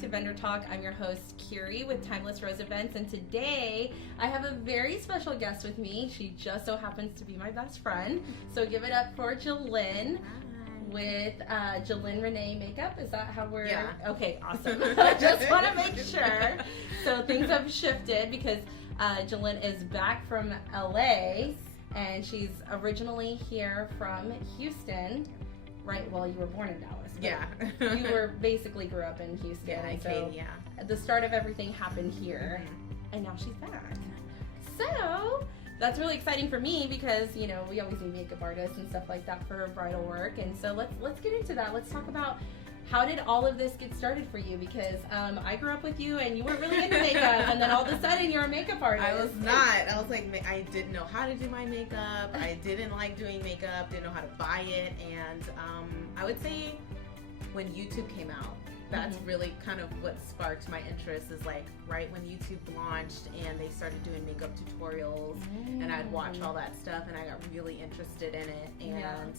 back to Vendor Talk. I'm your host, Keri, with Timeless Rose Events, and today I have a very special guest with me. She just so happens to be my best friend. So give it up for Jillyne with Jillyne Renee Makeup. Is that how we're... Yeah. Okay, awesome. I just want to make sure. So things have shifted because Jillyne is back from LA, and she's originally here from Houston. Right, well, you were born in Dallas. Yeah. You were basically grew up in Houston. Yeah, I so came, the start of everything happened here, and now she's back. So that's really exciting for me because, you know, we always need makeup artists and stuff like that for bridal work. And so let's get into that. Let's talk about how did all of this get started for you? Because I grew up with you and you weren't really into makeup, and then all of a sudden you're a makeup artist. I was not. I was like, I didn't know how to do my makeup. I didn't like doing makeup, didn't know how to buy it. And I would say when YouTube came out, that's really kind of what sparked my interest, is like right when YouTube launched and they started doing makeup tutorials, and I'd watch all that stuff and I got really interested in it. And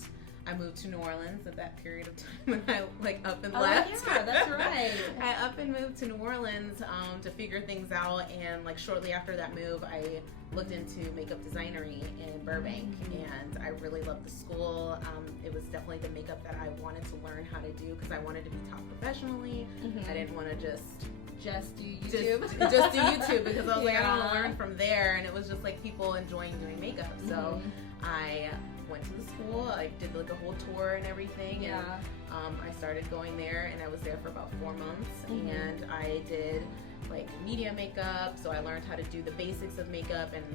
I moved to New Orleans at that period of time when I like up and left. Yeah, that's right. I up and moved to New Orleans to figure things out, and like shortly after that move, I looked into makeup designery in Burbank, and I really loved the school. It was definitely the makeup that I wanted to learn how to do because I wanted to be taught professionally. I didn't want to just do YouTube. Just do YouTube because I was like, I don't want to learn from there, and it was just like people enjoying doing makeup. So I went to the school. I did like a whole tour and everything, and I started going there, and I was there for about 4 months, and I did like media makeup, so I learned how to do the basics of makeup and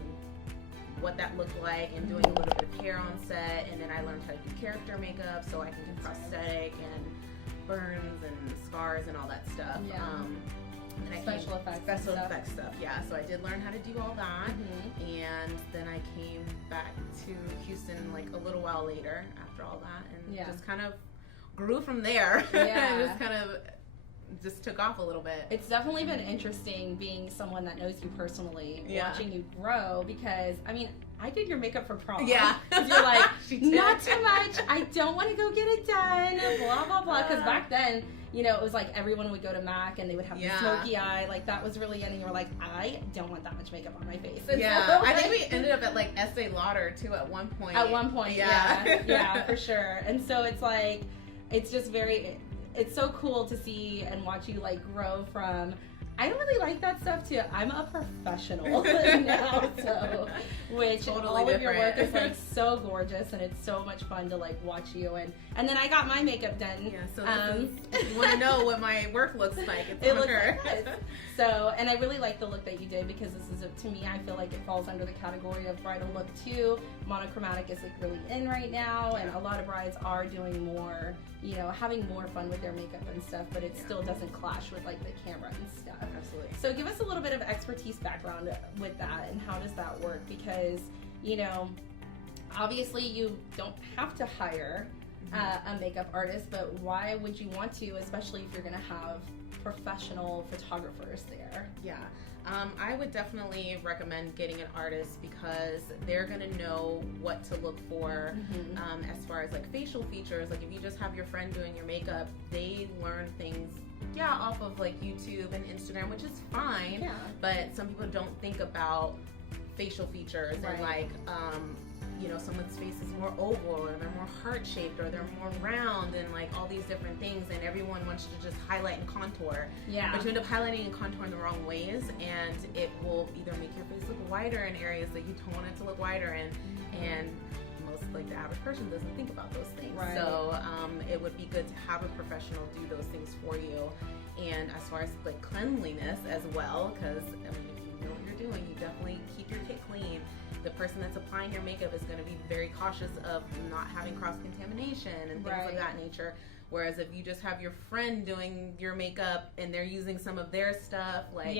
what that looked like, and doing a little bit of hair on set, and then I learned how to do character makeup so I can do prosthetic and burns and scars and all that stuff. Special effects stuff. Yeah, so I did learn how to do all that, and then I came back to Houston like a little while later after all that, and just kind of grew from there. Just kind of took off a little bit. It's definitely been interesting being someone that knows you personally, watching you grow, because I mean, I did your makeup for prom. Yeah. You're like, not too much, I don't want to go get it done, blah, blah, blah. Because back then, you know, it was like everyone would go to MAC and they would have the smoky eye. Like, that was really in, and you were like, I don't want that much makeup on my face. And so, I think we ended up at like Estee Lauder too at one point. At one point, yeah, for sure. And so it's like, it's just it's so cool to see and watch you like grow from, I don't really like that stuff too, I'm a professional now, so, which totally all of your work different. is like so gorgeous, and it's so much fun to like watch you, and then I got my makeup done. Yeah, so if you want to know what my work looks like, it's on her. Like this. So, and I really like the look that you did, because this is, to me, I feel like it falls under the category of bridal look too. Monochromatic is like really in right now, and a lot of brides are doing more, you know, having more fun with their makeup and stuff, but it still doesn't clash with like the camera and stuff. Absolutely. So give us a little bit of expertise background with that, and how does that work? Because, you know, obviously you don't have to hire a makeup artist, but why would you want to, especially if you're going to have professional photographers there? Yeah. I would definitely recommend getting an artist because they're going to know what to look for as far as like facial features. Like if you just have your friend doing your makeup, they learn things off of like YouTube and Instagram, which is fine, but some people don't think about facial features and like you know, someone's face is more oval, or they're more heart-shaped, or they're more round, and like all these different things, and everyone wants to just highlight and contour. But you end up highlighting and contouring the wrong ways, and it will either make your face look wider in areas that you don't want it to look wider in, and most, like, the average person doesn't think about those things. So it would be good to have a professional do those things for you. And as far as like cleanliness as well, because I mean, if you know what you're doing, you definitely keep your kit clean. The person that's applying your makeup is going to be very cautious of not having cross-contamination and things of that nature. Whereas if you just have your friend doing your makeup and they're using some of their stuff, like,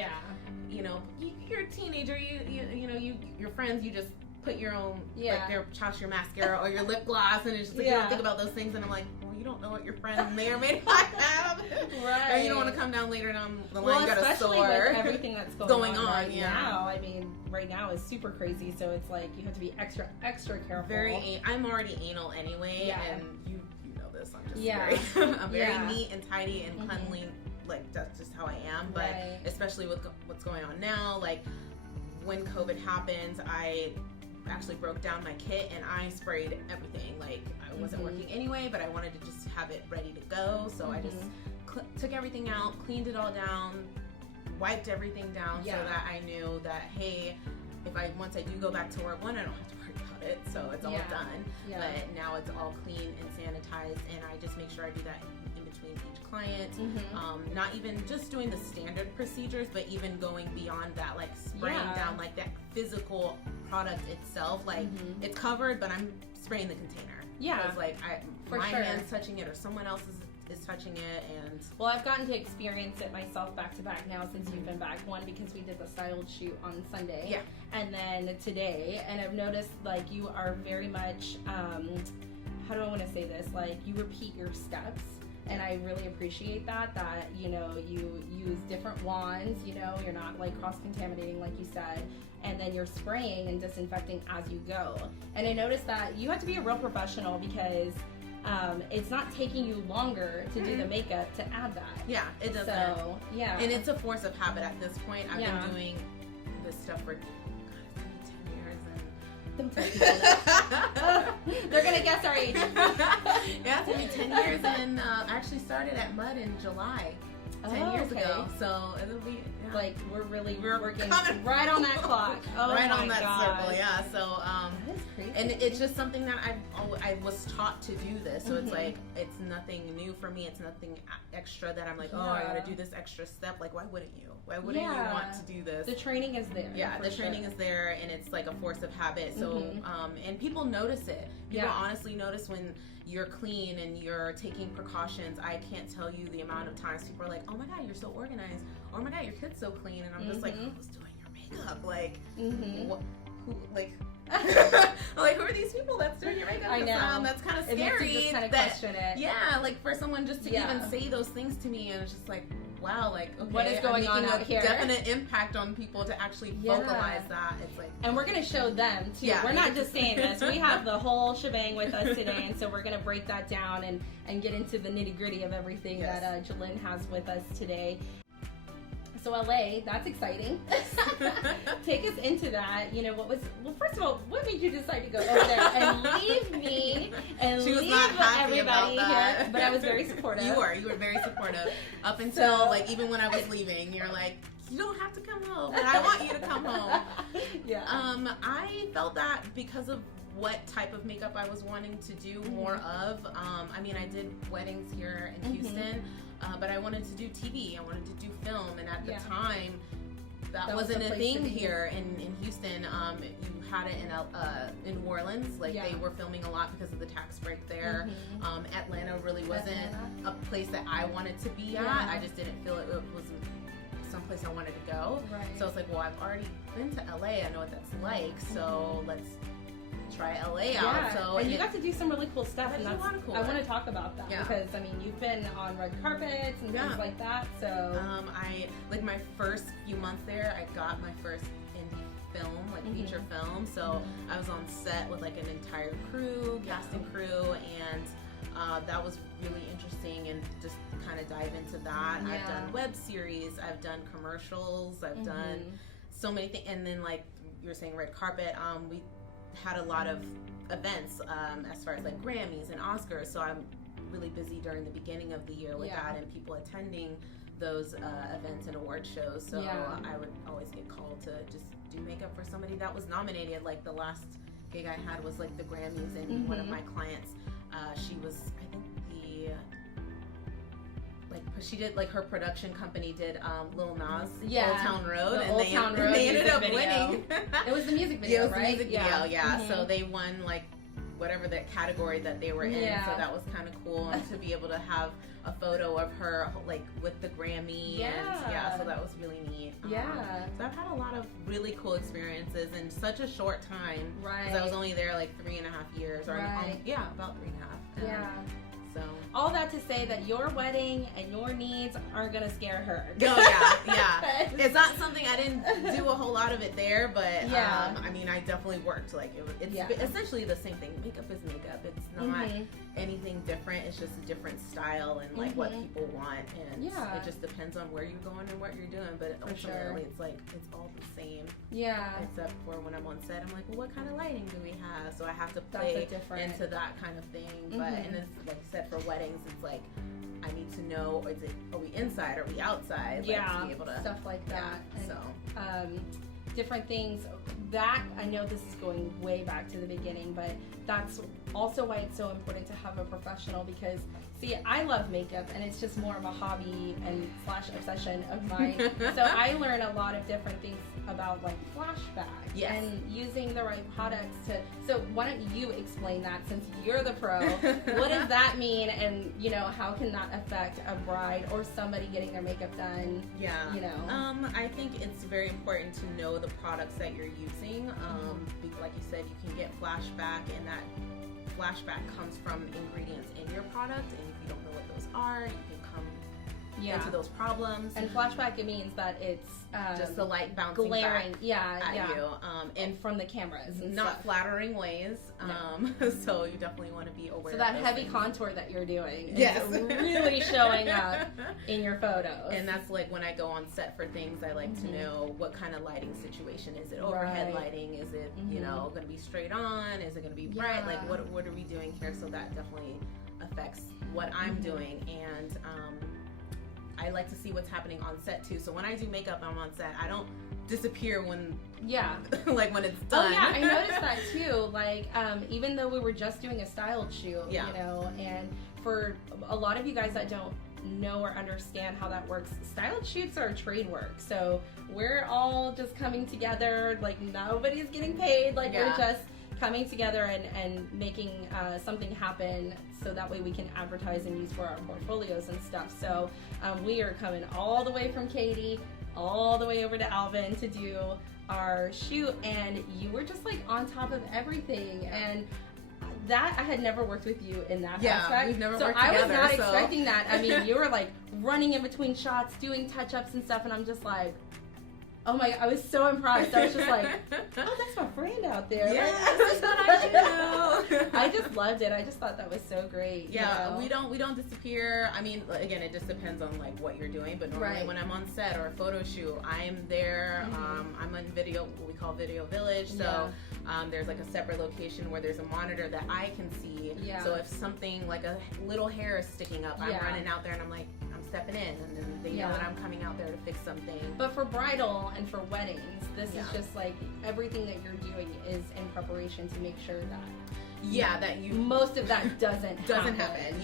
you know, you're a teenager, you know, your friends, you just put your own, like, their your mascara or your lip gloss, and it's just like, you don't think about those things, and I'm like, well, you don't know what your friend may or may not have. Or you don't want to come down later down the line, you got a sore. With everything that's going on right now. I mean, right now is super crazy, so it's like you have to be extra careful. I'm already anal anyway, and you know this. I'm just I'm very neat and tidy and like that's just how I am. But Right. especially with what's going on now, like when COVID happened, I actually broke down my kit and I sprayed everything. Like I wasn't working anyway, but I wanted to just have it ready to go. So I just took everything out, cleaned it all down, wiped everything down so that I knew that, hey, once I do go back to work, one, I don't have to worry about it, so it's all done. Yeah. But now it's all clean and sanitized, and I just make sure I do that in between each client. Not even just doing the standard procedures, but even going beyond that, like spraying down like that physical product itself. Like it's covered, but I'm spraying the container. Yeah. Because like my sure. hand's touching it or someone else is touching it. And well, I've gotten to experience it myself back to back now since you've been back. One, because we did the styled shoot on Sunday. Yeah. And then today, and I've noticed like you are very much, how do I want to say this? Like you repeat your steps. And I really appreciate that, you know, you use different wands, you know, you're not like cross-contaminating like you said, and then you're spraying and disinfecting as you go. And I noticed that you have to be a real professional because it's not taking you longer to do the makeup to add that. Yeah, it doesn't. So, yeah. And it's a force of habit at this point. I've been doing this stuff for 10 years and Don't tell people they're gonna guess our age. Yeah, it's gonna be 10 years, and I actually started at Mud in July, 10 years ago. So it'll be like we're working coming right on that clock. Oh right my on that God. circle, yeah. So that is crazy. and it's just something that I was taught to do this. So it's like it's nothing new for me. It's nothing extra that I'm like, oh, I gotta do this extra step. Like, why wouldn't you? Why wouldn't you want to do this? The training is there. Yeah, the training is there, and it's like a force of habit. So, and people notice it. People honestly notice when you're clean and you're taking precautions. I can't tell you the amount of times people are like, "Oh my God, you're so organized." Or, "Oh my God, your kid's so clean," and I'm just like, "Who's doing your makeup? Like, what, who, like." Like, who are these people that's doing your makeup? I know. That's kind of It scary. makes you just kind of question it. Yeah, like for someone just to even say those things to me, and it's just like, wow, like, okay, what is going on out here? Definite impact on people to actually vocalize that. It's like, and we're gonna show them too. We're not just saying this. We have the whole shebang with us today, and so we're gonna break that down and get into the nitty gritty of everything that Jillyne has with us today. So LA, that's exciting. Take us into that. You know, first of all, what made you decide to go over there and leave me and leave everybody here? But I was very supportive. You were very supportive. Up until, like, even when I was leaving, you're like, you don't have to come home, and I want you to come home. Yeah. I felt that because of what type of makeup I was wanting to do more of. I mean, I did weddings here in Houston, but I wanted to do TV. I wanted to do film, and at the time, that wasn't a thing here in Houston. You had it in New Orleans. Like they were filming a lot because of the tax break there. Atlanta really wasn't a place that I wanted to be at. I just didn't feel it was someplace I wanted to go. Right. So I was like, well, I've already been to LA. I know what that's like. So let's try LA out. So and you got to do some really cool stuff, and that's cool. I want to talk about that because I mean you've been on red carpets and things like that. So I like my first few months there. I got my first indie film, like feature film. So I was on set with like an entire crew, cast and crew, and that was really interesting, and just kind of dive into that. I've done web series, I've done commercials, I've done so many things, and then like you were saying, red carpet. We had a lot of events as far as like Grammys and Oscars, so I'm really busy during the beginning of the year with that and people attending those events and award shows. So I would always get called to just do makeup for somebody that was nominated. Like the last gig I had was like the Grammys, and one of my clients, she was, I think she did, like, her production company did Lil Nas, Old Town Road, and they ended up winning. It was the music video, right? Music video, So they won, like, whatever the category that they were in. So that was kind of cool, and to be able to have a photo of her, like, with the Grammy. And, so that was really neat. So I've had a lot of really cool experiences in such a short time. Right. Because I was only there, like, 3.5 years. Or about 3.5. So. All that to say that your wedding and your needs aren't gonna scare her. Oh yeah. It's not something, I didn't do a whole lot of it there, but I mean, I definitely worked. Like it's essentially the same thing. Makeup is makeup. It's not anything different. It's just a different style and like what people want, and it just depends on where you're going and what you're doing. But ultimately, it's like it's all the same. Yeah. Except for when I'm on set, I'm like, well, what kind of lighting do we have? So I have to play into that kind of thing. But and it's like you said, for weddings, it's like I need to know: are we inside? Are we outside? Like, to be able to stuff like that. Yeah, and, different things that I know this is going way back to the beginning, but that's also why it's so important to have a professional, because see, I love makeup and it's just more of a hobby and / obsession of mine. So I learn a lot of different things about like flashback and using the right products to. So why don't you explain that, since you're the pro? What does that mean, and you know, how can that affect a bride or somebody getting their makeup done? Yeah, you know, I think it's very important to know the products that you're using. Like you said, you can get flashback, and that flashback comes from ingredients in your product, and if you don't know what those are, you can come into those problems. And flashback, it means that it's just the light bouncing glaring back at you, and from the cameras, and not stuff. Flattering ways. So you definitely want to be aware. So that of heavy things. Contour that you're doing is really showing up in your photos. And that's like when I go on set for things, I like to know what kind of lighting situation. Is it overhead lighting? Is it you know, going to be straight on? Is it going to be bright? Like what are we doing here? So that definitely affects what I'm doing. And I like to see what's happening on set too. So when I do makeup, I'm on set. I don't disappear when like when it's done. Oh yeah, I noticed that too. Like even though we were just doing a styled shoot, you know, and for a lot of you guys that don't know or understand how that works, styled shoots are trade work. So we're all just coming together, like nobody's getting paid, like we're just coming together and making something happen, so that way we can advertise and use for our portfolios and stuff. So we are coming all the way from Katie all the way over to Alvin to do our shoot, and you were just like on top of everything. And that I had never worked with you in that aspect. We've never so worked I together, was not expecting that. I mean, you were like running in between shots, doing touch-ups and stuff, and I'm just like, oh my God, I was so impressed. I was just like, oh, that's my friend out there. Yeah, like, that's what I do. I just loved it. I just thought that was so great. Yeah, you know? we don't disappear. I mean, again, it just depends on like what you're doing. But normally when I'm on set or a photo shoot, I'm there. I'm on video, what we call Video Village. So there's like a separate location where there's a monitor that I can see. Yeah. So if something like a little hair is sticking up, I'm running out there and I'm like, stepping in, and then they know that I'm coming out there to fix something. But for bridal and for weddings, this is just like everything that you're doing is in preparation to make sure that that you most of that doesn't happen.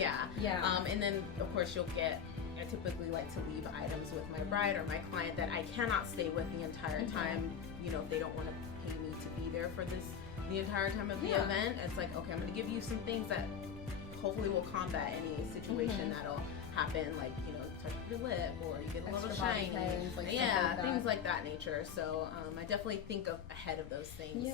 And then of course you'll get, I typically like to leave items with my bride or my client that I cannot stay with the entire time. You know, if they don't want to pay me to be there for the entire time of the event, it's like, okay, I'm going to give you some things that hopefully will combat any situation that'll happen, like, you know, touch your lip or you get a little shiny, things like that nature. So I definitely think ahead of those things.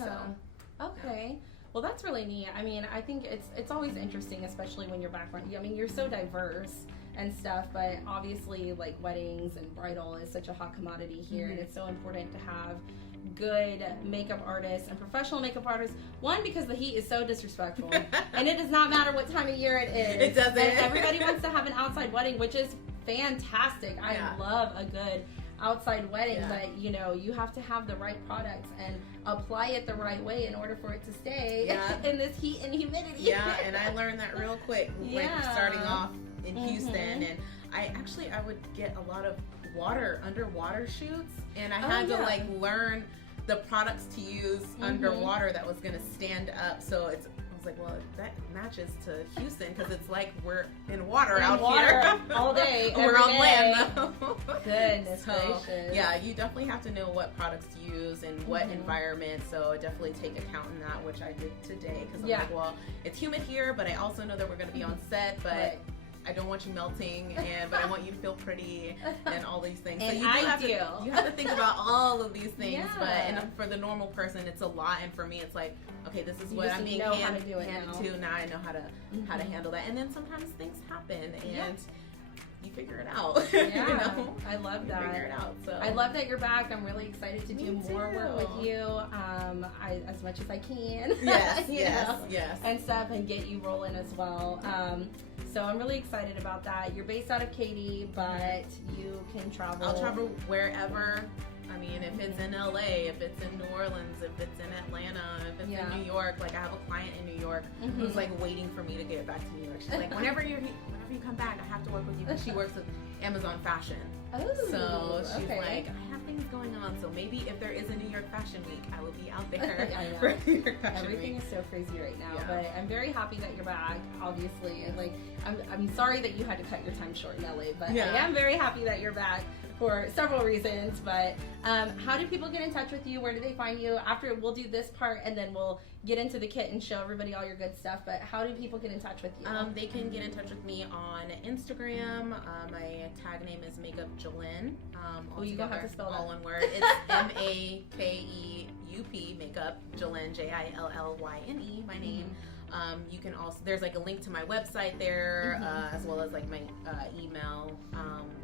Okay. Well, that's really neat. I mean, I think it's always interesting, especially when your background, I mean, you're so diverse and stuff, but obviously like weddings and bridal is such a hot commodity here, and it's so important to have good makeup artists and professional makeup artists. One, because the heat is so disrespectful and it does not matter what time of year it is. It doesn't. And everybody wants to have an outside wedding, which is fantastic. I love a good outside wedding, but you know, you have to have the right products and apply it the right way in order for it to stay in this heat and humidity. And I learned that real quick when starting off in Houston, and I would get a lot of underwater shoots, and I had to like learn the products to use underwater that was going to stand up. So I was like, well, that matches to Houston because it's like we're in water out here all day. We're on land though. Goodness gracious. Yeah, you definitely have to know what products to use and what environment. So definitely take account in that, which I did today, because I'm like, well, it's humid here, but I also know that we're going to be on set, but I don't want you melting, but I want you to feel pretty and all these things. So you have to think about all of these things. But for the normal person, it's a lot. And for me, it's like, okay, this is what I'm being handed to. Now I know how to handle that. And then sometimes things happen, and you figure it out. Yeah, you know? I love that. You figure it out. So I love that you're back. I'm really excited to do more work with you, as much as I can. Yes, you yes, know, yes. and stuff, and get you rolling as well. So I'm really excited about that. You're based out of Katy, but you can travel. I'll travel wherever. I mean, if it's in LA, if it's in New Orleans, if it's in Atlanta, if it's in New York. Like, I have a client in New York who's like waiting for me to get back to New York. She's like, whenever you come back, I have to work with you, because she works with Amazon Fashion. Oh, so she's okay. like, I have things going on, so maybe if there is a New York Fashion Week, I will be out there I know. for New York Fashion Everything Week. is so crazy right now, Yeah. but I'm very happy that you're back, obviously. And like, I'm sorry that you had to cut your time short in LA, but I am very happy that you're back for several reasons. But how do people get in touch with you? Where do they find you? After, we'll do this part, and then we'll get into the kit and show everybody all your good stuff. But how do people get in touch with you? They can get in touch with me on Instagram. My tag name is Makeup Jillyne. You gonna have to spell that. All one word. It's MAKEUP, Makeup Jillyne, JILLYNE. My name. You can also, there's like a link to my website there, as well as like my email,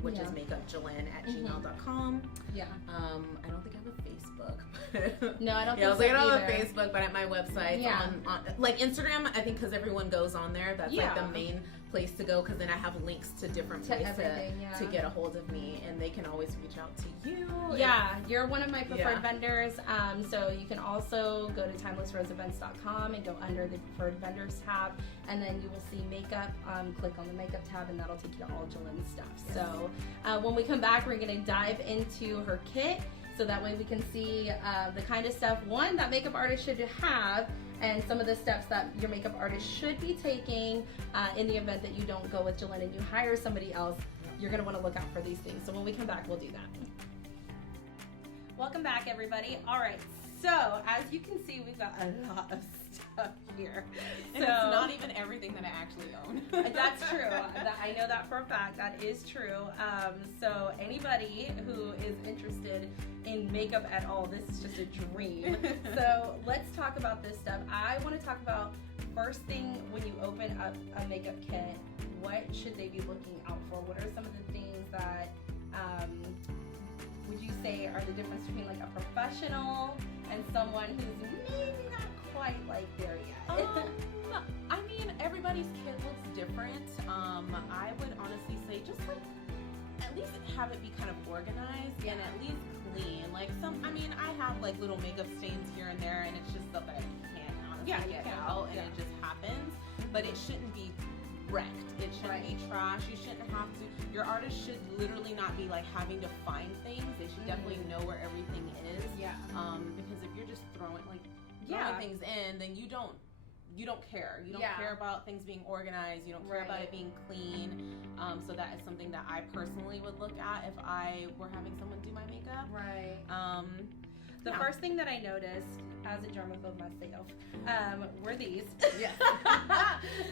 which is makeupjillyne@gmail.com. Yeah. I don't think I have a Facebook. No, I don't Yeah, I was think like, I so don't have either. Facebook, but at my website, Yeah. on like Instagram, I think, because everyone goes on there, that's like the main place to go, because then I have links to different places to get a hold of me, and they can always reach out to you. Yeah, you're one of my preferred vendors. So you can also go to timelessroseevents.com and go under the preferred vendors tab, and then you will see makeup. Click on the makeup tab, and that'll take you to all Jillyne's stuff. Yes. So when we come back, we're going to dive into her kit, so that way we can see the kind of stuff, one, that makeup artists should have, and some of the steps that your makeup artist should be taking in the event that you don't go with Jillyne and you hire somebody else. You're going to want to look out for these things. So when we come back, we'll do that. Welcome back, everybody. All right, so as you can see, we've got a lot of stuff here. And it's not even everything that I actually own. That's true. I know that for a fact. That is true. So anybody who is interested in makeup at all, this is just a dream. So let's talk about this stuff. I want to talk about, first thing, when you open up a makeup kit, what should they be looking out for? What are some of the things that would you say are the difference between like a professional and someone who's maybe not quite like there yet? I mean, everybody's kit looks different. I would honestly say just like at least have it be kind of organized and at least clean. Like I I have like little makeup stains here and there, and it's just stuff that I can't honestly get out, and it just happens. But it shouldn't be wrecked. It shouldn't be trash. You shouldn't have to. Your artist should literally not be like having to find things. They should definitely know where everything is. Yeah. Because if you're just throwing things in, then you don't care. You don't care about things being organized. You don't care about it being clean. So that is something that I personally would look at if I were having someone do my makeup. Right. The first thing that I noticed as a germaphobe myself were these. Yes.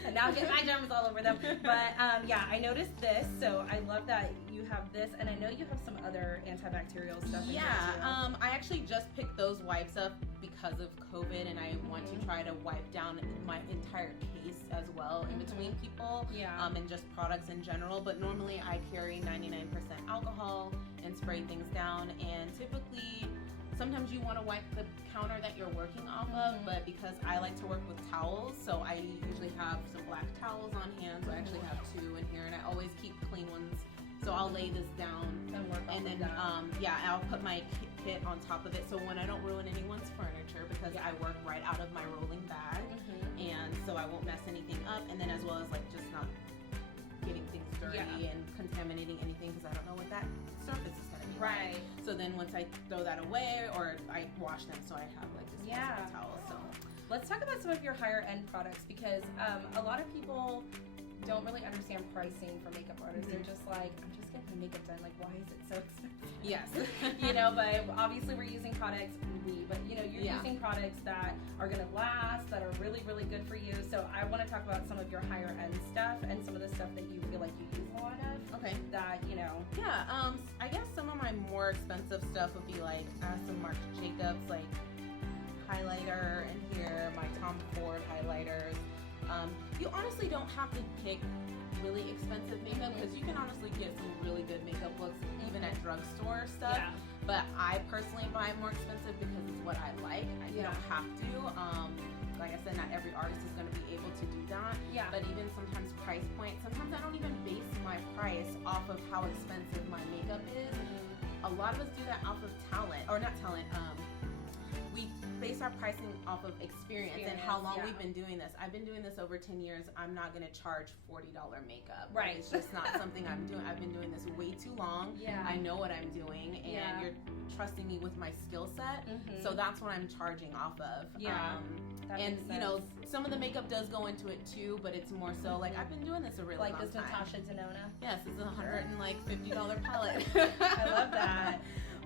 And now I'm getting my germs all over them. But I noticed this. So I love that you have this, and I know you have some other antibacterial stuff in here too. I actually just picked those wipes up because of COVID, and I want to try to wipe down my entire case as well in between people. And just products in general. But normally I carry 99% alcohol and spray things down, and typically sometimes you want to wipe the counter that you're working off of, but because I like to work with towels, so I usually have some black towels on hand. So I actually have 2 in here, and I always keep clean ones. So I'll lay this down and then I'll put my kit on top of it, so when I don't ruin anyone's furniture, because I work right out of my rolling bag, and so I won't mess anything up, and then as well as like just not getting things dirty and contaminating anything, because I don't know what that surface is going to be like. So then once I throw that away, or I wash them, so I have like this towel. So let's talk about some of your higher end products, because a lot of people don't really understand pricing for makeup artists. They're just like, I'm just getting my makeup done. Like, why is it so expensive? Yes. But obviously we're using products, but you're using products that are going to last, that are really, really good for you. So I want to talk about some of your higher end stuff and some of the stuff that you feel like you use a lot of. Okay. That, I guess some of my more expensive stuff would be like some Marc Jacobs, like highlighter in here, my Tom Ford highlighters. You honestly don't have to pick really expensive makeup, because you can honestly get some really good makeup looks even at drugstore stuff. Yeah. But I personally buy more expensive because it's what I like. You don't have to. Like I said, not every artist is going to be able to do that. Yeah. But even sometimes price point, sometimes I don't even base my price off of how expensive my makeup is. A lot of us do that off of talent, or not talent. We base our pricing off of experience and how long we've been doing this. I've been doing this over 10 years. I'm not going to charge $40 makeup. Right. It's just not something I'm doing. I've been doing this way too long. Yeah. I know what I'm doing, and you're trusting me with my skill set. So that's what I'm charging off of. Yeah. And you know, some of the makeup does go into it too, but it's more so like I've been doing this a really long time. Like this Natasha Denona. Yes, it's $150 palette. I love that.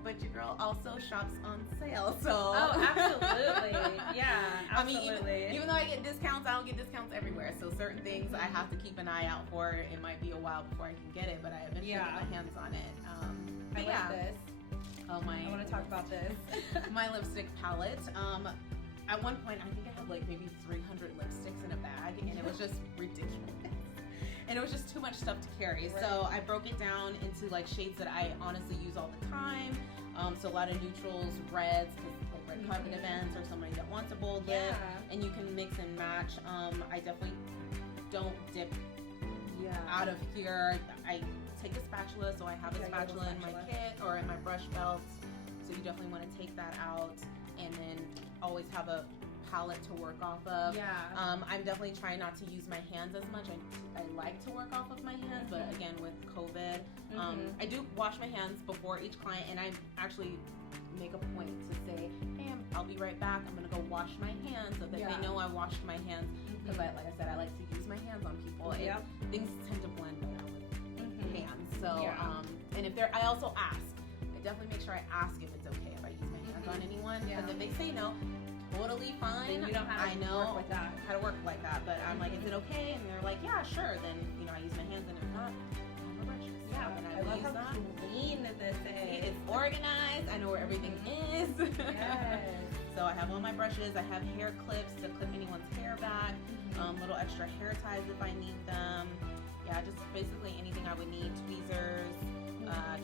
But your girl also shops on sale, so. Oh, absolutely. Yeah, absolutely. I mean, even though I get discounts, I don't get discounts everywhere. So certain things I have to keep an eye out for. It might be a while before I can get it, but I eventually get my hands on it. I like this. Oh, I want to talk about this. My lipstick palette. At one point, I think I had like maybe 300 lipsticks in a bag, and it was just ridiculous. And it was just too much stuff to carry. Right. So I broke it down into like shades that I honestly use all the time. So a lot of neutrals, reds, like red carpet events, or somebody that wants a bold lip, and you can mix and match. I definitely don't dip out of here. I take a spatula, so I have a spatula in my kit or in my brush belt. So you definitely want to take that out, and then always have a palette to work off of. I'm definitely trying not to use my hands as much. I like to work off of my hands, but again, with COVID, I do wash my hands before each client, and I actually make a point to say, hey, I'll be right back. I'm gonna go wash my hands so that they know I washed my hands, because like I said, I like to use my hands on people. Things tend to blend better with hands. So and if I also ask. I definitely make sure I ask if it's okay if I use my hands on anyone, because if they say no, totally fine. Then you don't have to work with that. How to work like that, but I'm like, is it okay? And they're like, yeah, sure. Then I use my hands, and if not, I have my brushes. Yeah, and I love how clean this is. It's organized. I know where everything is. Yes. So I have all my brushes. I have hair clips to clip anyone's hair back. Little extra hair ties if I need them. Yeah, just basically anything I would need. Tweezers.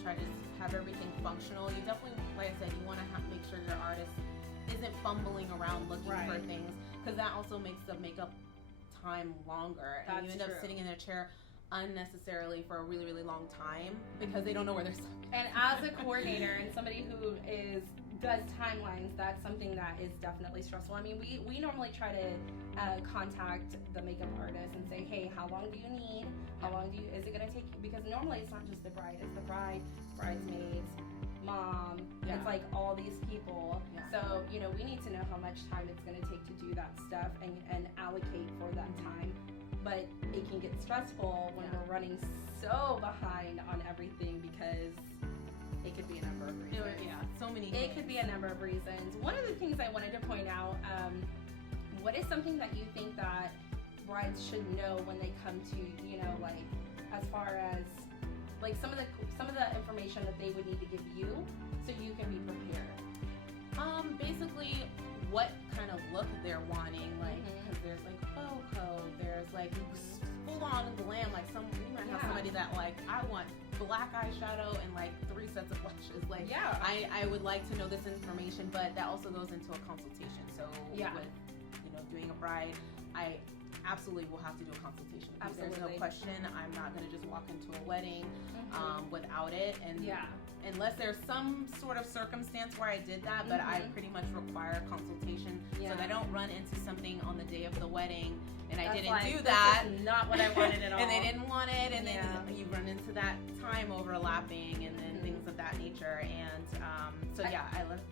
Try to have everything functional. You definitely, like I said, you want to make sure your artist isn't fumbling around looking for things, because that also makes the makeup time longer, and you end up sitting in a chair unnecessarily for a really, really long time because they don't know where their stuff is. And as a coordinator and somebody who does timelines, that's something that is definitely stressful. I mean, we normally try to contact the makeup artist and say, hey, how long do you need? How long is it going to take you? Because normally it's not just the bride, it's the bride, bridesmaids, mom, it's like all these people. So, we need to know how much time it's going to take to do that stuff and allocate for that time. But it can get stressful when we're running so behind on everything, because it could be a number of reasons. So many things. It could be a number of reasons. One of the things I wanted to point out, what is something that you think that brides should know when they come to, like, as far as like some of the information that they would need to give you so you can be prepared? Basically what kind of look they're wanting, like, because there's like faux coat, there's like full on glam, like you might have somebody that like, I want black eyeshadow and like 3 sets of lashes. Like, I would like to know this information, but that also goes into a consultation. So with doing a bride, I absolutely will have to do a consultation, because there's no question I'm not going to just walk into a wedding without it, and unless there's some sort of circumstance where I did that, but I pretty much require a consultation so that I don't run into something on the day of the wedding and I didn't do that. This is not what I wanted at all. And they didn't want it, and then you run into that time overlapping and then things of that nature. And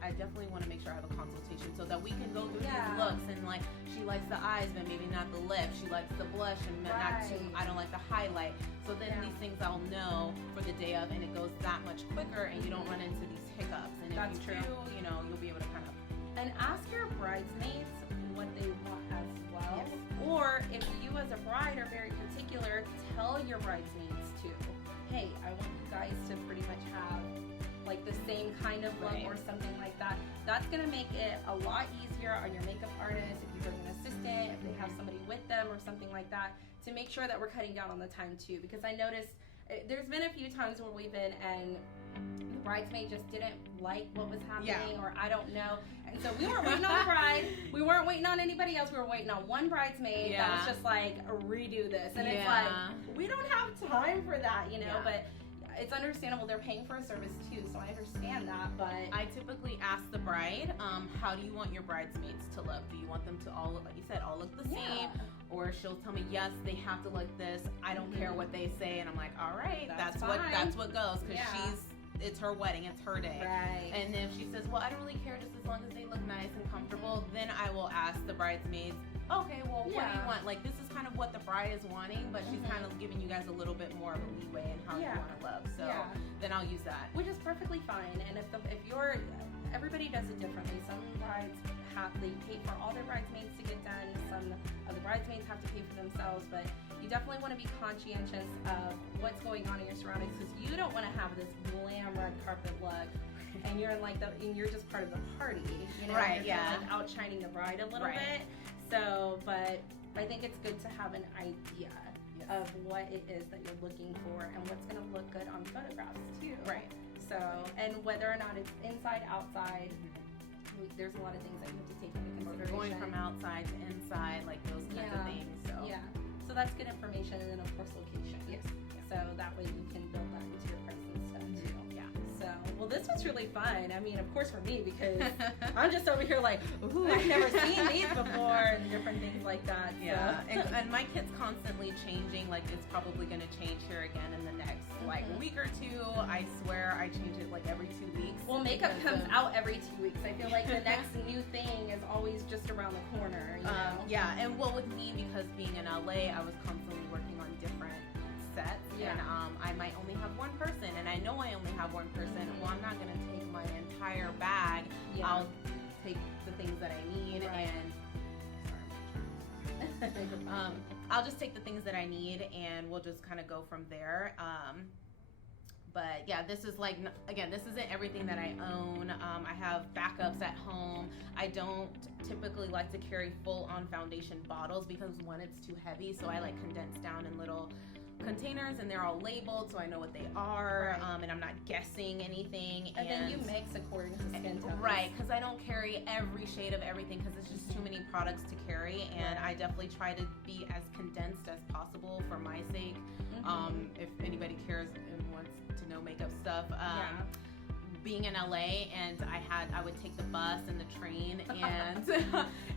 I definitely want to make sure I have a consultation so that we can go through these looks, and like, she likes the eyes but maybe not the lips, she likes the blush and not too, I don't like the highlight. So then these things I'll know for the day of, and it goes that much quicker, and you don't run into these hiccups. And if you do, you'll be able to kind of. And ask your bridesmaids what they want as well. Or if you as a bride are very particular, tell your bridesmaids too, hey, I want you guys to pretty much have like the same kind of look or something like that. That's going to make it a lot easier on your makeup artist if you bring an assistant, if they have somebody with them or something like that, to make sure that we're cutting down on the time too, because I noticed there's been a few times where we've been and the bridesmaid just didn't like what was happening, or I don't know. And so we weren't waiting on the bride. We weren't waiting on anybody else. We were waiting on one bridesmaid that was just like, redo this. And it's like, we don't have time for that, you know, but it's understandable. They're paying for a service too, so I understand that. But I typically ask the bride, how do you want your bridesmaids to look? Do you want them to all look, like you said, all look the same? Or she'll tell me, yes, they have to look this. I don't care what they say. And I'm like, all right, that's what goes, because it's her wedding, it's her day. Right. And if she says, well, I don't really care, just as long as they look nice and comfortable, then I will ask the bridesmaids, okay, well, what do you want? Like, this is kind of what the bride is wanting, but she's kind of giving you guys a little bit more of a leeway in how you want to look. So then I'll use that. Which is perfectly fine. And if you're, everybody does it differently. Some brides they pay for all their bridesmaids to get done. Some of the bridesmaids have to pay for themselves, but you definitely want to be conscientious of what's going on in your surroundings, because you don't want to have this glam red carpet look and you're in like and you're just part of the party, you know, right? You're kind of like outshining the bride a little bit. So, but I think it's good to have an idea of what it is that you're looking for and what's going to look good on photographs too. Right. So, and whether or not it's inside, outside, there's a lot of things that you have to take into consideration. Going from outside to inside, like those kinds of things. So so that's good information, and then of course location. Yes. So that way you can build that into your price and stuff too. Yeah. So well, this was really fun. I mean, of course for me, because I'm just over here like, ooh, I've never seen these before, and different things like that. Yeah. So. and my kit's constantly changing. Like, it's probably going to change here again in the next like week or two. I swear I change it like every 2 weeks. Well, makeup comes out every 2 weeks. I feel like the next new thing is always just around the corner. You know? Yeah, and well, with me, because being in LA, I was constantly working on different sets, and I might only have one person, and I know I only have one person. Well, I'm not gonna take my entire bag. I'll take the things that I need, and I'll just take the things that I need, and we'll just kind of go from there. But yeah, this is like, again, this isn't everything that I own. I have backups at home. I don't typically like to carry full-on foundation bottles because, one, it's too heavy, so I like condense down in little containers, and they're all labeled so I know what they are, and I'm not guessing anything. And then you mix according to skin tone. Right, because I don't carry every shade of everything because it's just too many products to carry, and I definitely try to be as condensed as possible for my sake. If anybody cares and wants to know makeup stuff. Being in LA, and I would take the bus and the train, and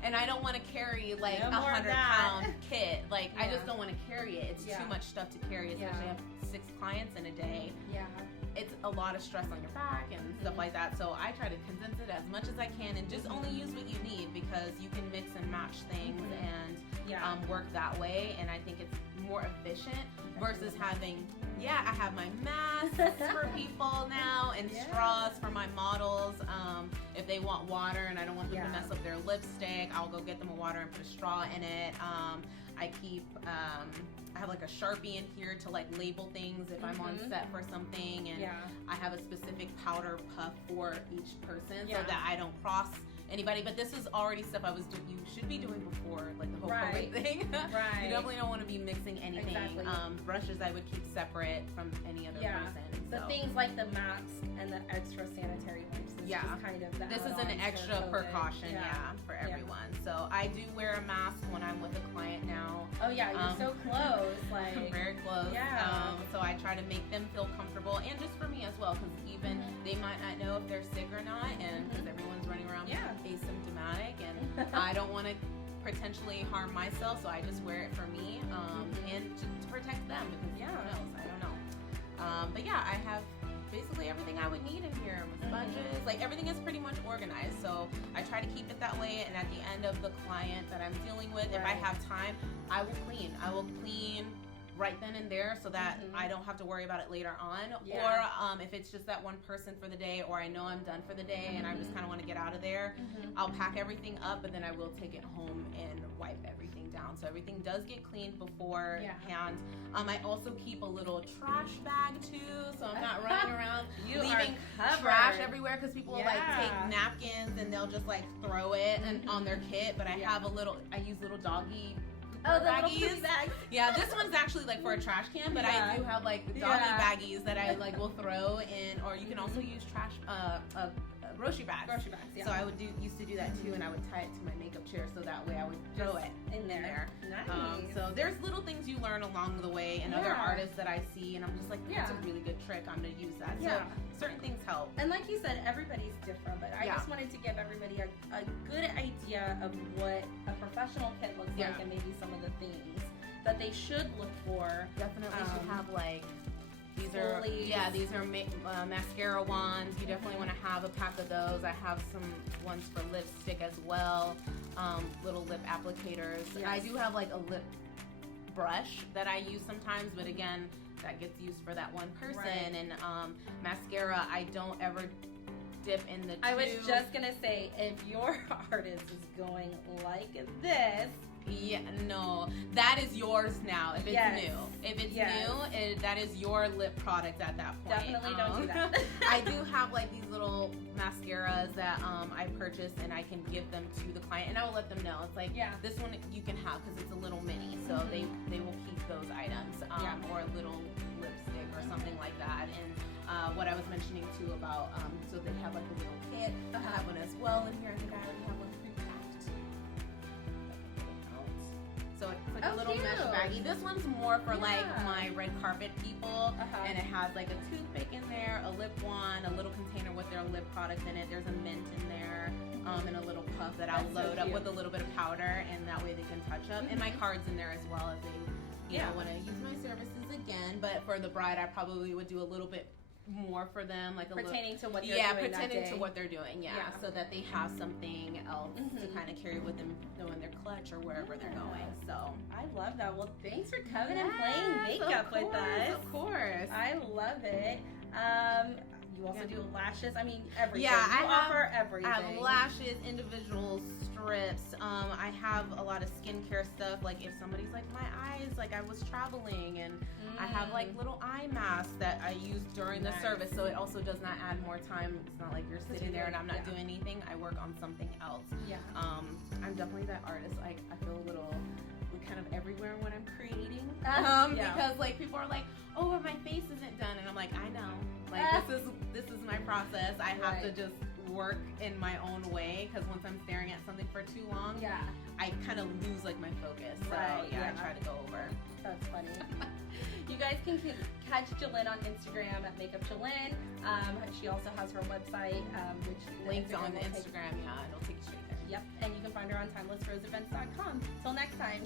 and I don't want to carry like a 100-pound kit. Like I just don't want to carry it. It's too much stuff to carry, especially I have 6 clients in a day. It's a lot of stress on your back and stuff like that. So I try to condense it as much as I can and just only use what you need, because you can mix and match things and work that way. And I think it's more efficient versus having, I have my masks for people now and straws for my models. If they want water and I don't want them to mess up their lipstick, I'll go get them a water and put a straw in it. I keep, I have like a Sharpie in here to like label things if I'm on set for something, and I have a specific powder puff for each person so that I don't cross anybody. But this is already stuff I was doing. You should be doing before, like the whole COVID thing. You definitely don't want to be mixing anything. Brushes I would keep separate from any other person. So things like the mask and the extra sanitary wipes is just kind of the this is an extra precaution for everyone. So I do wear a mask when I'm with a client now. Oh yeah, you're so close, like very close. So I try to make them feel comfortable, and just for me as well, because even they might not know if they're sick or not, and because everyone's running around asymptomatic, and I don't want to potentially harm myself, so I just wear it for me, and to protect them, because who knows, I don't know. But I have basically everything I would need in here, with sponges, like everything is pretty much organized, so I try to keep it that way. And at the end of the client that I'm dealing with, if I have time, I will clean right then and there, so that I don't have to worry about it later on. Or if it's just that one person for the day, or I know I'm done for the day and I just kind of want to get out of there, I'll pack everything up, but then I will take it home and wipe everything down, so everything does get cleaned beforehand. I also keep a little trash bag too, so I'm not running around leaving trash everywhere, because people will like take napkins and they'll just like throw it on their kit. But I have I use little doggy Oh, the little baggies. poopy bags. Yeah, this one's actually like for a trash can, but I do have like doggy baggies that I like will throw in, or you can also use trash grocery bags. Grocery bags, yeah. So I would used to do that too, and I would tie it to my makeup chair so that way I would throw it in there. Nice. So there's little things you learn along the way, and other artists that I see, and I'm just like, that's a really good trick. I'm gonna use that. So certain things help. And like you said, everybody's different, but I just wanted to give everybody a good idea of what a professional kit looks like, and maybe some of the things that they should look for. Definitely should have like. These are mascara wands. You definitely want to have a pack of those. I have some ones for lipstick as well. Little lip applicators. Yes. I do have like a lip brush that I use sometimes, but again, that gets used for that one person. Right. And mascara, I don't ever dip in the tube. I was just gonna say, if your artist is going like this. Yeah, no, that is yours now. If it's new, that is your lip product at that point. Definitely don't do that. I do have like these little mascaras that I purchased, and I can give them to the client, and I will let them know. It's like, this one you can have because it's a little mini, so they will keep those items, or a little lipstick or something like that. And what I was mentioning too about, so they have like a little kit. I have one as well in here. I think I already have one pre-packed. So it's like a little mesh baggie. This one's more for like my red carpet people, and it has like a toothpick in there, a lip wand, a little container with their lip product in it. There's a mint in there, and a little puff that I'll load up with a little bit of powder, and that way they can touch up. And my card's in there as well if they want to use my services again. But for the bride, I probably would do a little bit more for them, like pertaining to what they're doing pertaining to what they're doing, so that they have something else to kind of carry with them, in their clutch or wherever they're going. So I love that. Well, thanks for coming and playing makeup with us. Of course, I love it. You also do lashes. I mean, everything. Yeah, I offer everything. I have lashes, individual strips. I have a lot of skincare stuff. Like if somebody's like, my eyes, like I was traveling, and I have like little eye masks that I use during the service, so it also does not add more time. It's not like you're sitting there and I'm not doing anything. I work on something else. Yeah. I'm definitely that artist. I feel a little kind of everywhere when I'm creating. Because like people are like, oh, but my face isn't done, and I'm like, I know. Like this is my process. I have to just work in my own way, because once I'm staring at something for too long, I kind of lose like my focus. So I try to go over. That's funny. You guys can catch Jillyne on Instagram at @MakeupJillyne. She also has her website, which links on the Instagram. It'll take you straight there. Yep, and you can find her on timelessroseevents.com. Till next time.